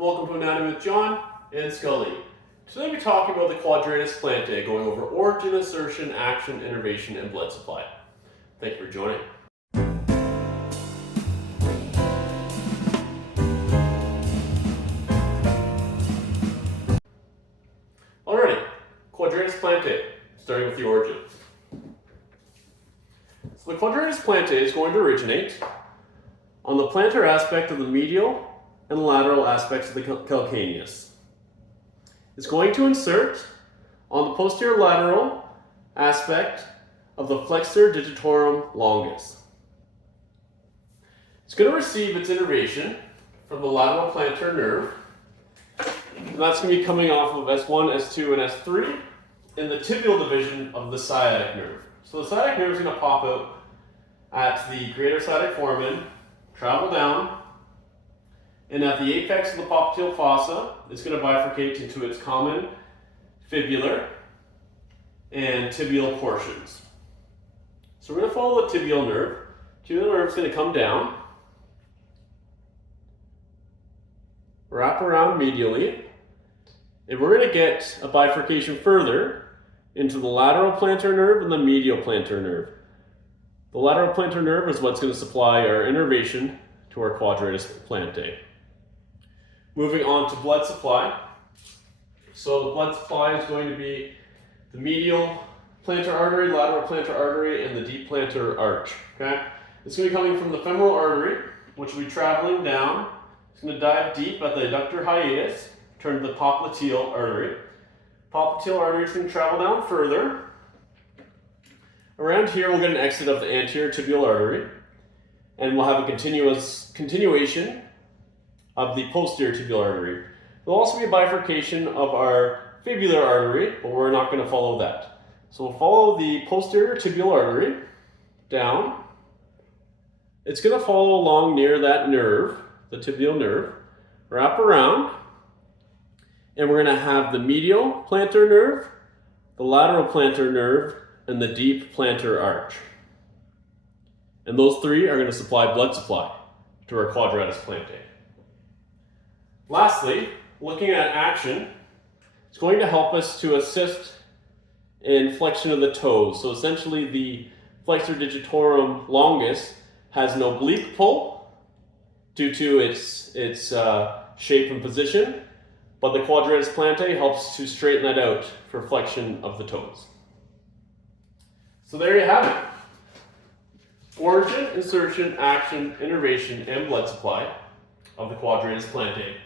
Welcome to Anatomy with John and Scully. Today we'll be talking about the Quadratus Plantae, going over origin, insertion, action, innervation, and blood supply. Thank you for joining. Alrighty, Quadratus Plantae, starting with the origin. So the Quadratus Plantae is going to originate on the plantar aspect of the medial and lateral aspects of the calcaneus. It's going to insert on the posterolateral aspect of the flexor digitorum longus. It's going to receive its innervation from the lateral plantar nerve, and that's going to be coming off of S1, S2, and S3 in the tibial division of the sciatic nerve. So the sciatic nerve is going to pop out at the greater sciatic foramen, travel down, and at the apex of the popliteal fossa, it's going to bifurcate into its common fibular and tibial portions. So we're going to follow the tibial nerve. Tibial nerve is going to come down, wrap around medially, and we're going to get a bifurcation further into the lateral plantar nerve and the medial plantar nerve. The lateral plantar nerve is what's going to supply our innervation to our Quadratus Plantae. Moving on to blood supply. So the blood supply is going to be the medial plantar artery, lateral plantar artery, and the deep plantar arch. Okay? It's going to be coming from the femoral artery, which will be traveling down. It's going to dive deep at the adductor hiatus, turn to the popliteal artery. Popliteal artery is going to travel down further. Around here, we'll get an exit of the anterior tibial artery, and we'll have a continuation of the posterior tibial artery. There'll also be a bifurcation of our fibular artery, but we're not going to follow that. So we'll follow the posterior tibial artery down. It's going to follow along near that nerve, the tibial nerve, wrap around, and we're going to have the medial plantar nerve, the lateral plantar nerve, and the deep plantar arch. And those three are going to supply blood supply to our Quadratus Plantae. Lastly, looking at action, it's going to help us to assist in flexion of the toes. So essentially the flexor digitorum longus has an oblique pull due to its shape and position, but the Quadratus Plantae helps to straighten that out for flexion of the toes. So there you have it. Origin, insertion, action, innervation, and blood supply of the Quadratus Plantae.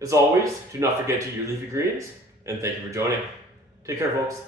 As always, do not forget to eat your leafy greens, and thank you for joining. Take care, folks.